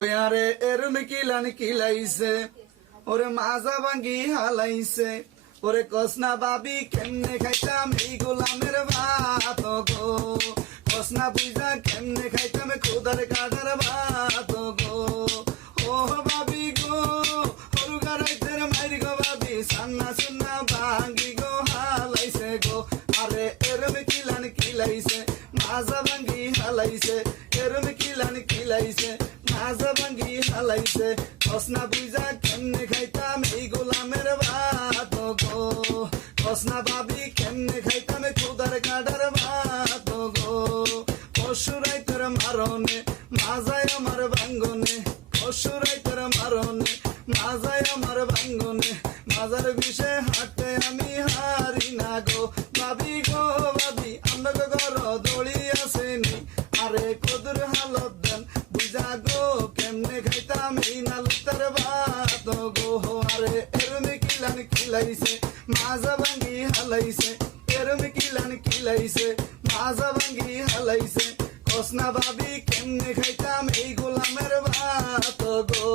আরে এরম কিলান কিলাইছে ওরে মাজা ভাঙ্গি হালাইছে ওরে কসনা বাবি কেমনে খাইতাম এই গোলামের ভাত গো কসনা বুঝা কেমনে খাইতাম খুদার কাটার ভাত গো ও বাবি গো হরু গারাইতের মাইরি গো বাবি সান্না সুন্না ভাঙ্গি গো হালাইছে গো আরে এরম কিলান কিলাইছে মাজা ভাঙ্গি হালাইছে এরম কিলান কিলাইছে মাজা ভাঙ্গি হালাইছে কসনা বুঝা কেমনে খাইতাম এই গোলামের ভাত গো কসনা বাবি কেমনে খাইতাম খুদার কাটার ভাত গো পশুরাই তোর মারনে মাজায় আমার ভাঙ্গনে পশুরাই তোর মারনে মাজায় আমার ভাঙ্গনে মাজার বিষে হাঁটতে আমি হারি না গো বাবি আমরা ঘর দড়ি আসেনি আরে কদুর হালত দেন বুঝা গো কেমনে খাইতাম এই নালুতার ভাত গো আরে এরমে কিলান কিলাইছে মাজা ভাঙ্গি হালাইছে এরমে কিলান কিলাইছে মাজা ভাঙ্গি হালাইছে কসনা বাবি কেমনে খাইতাম এই গোলামের ভাত গো।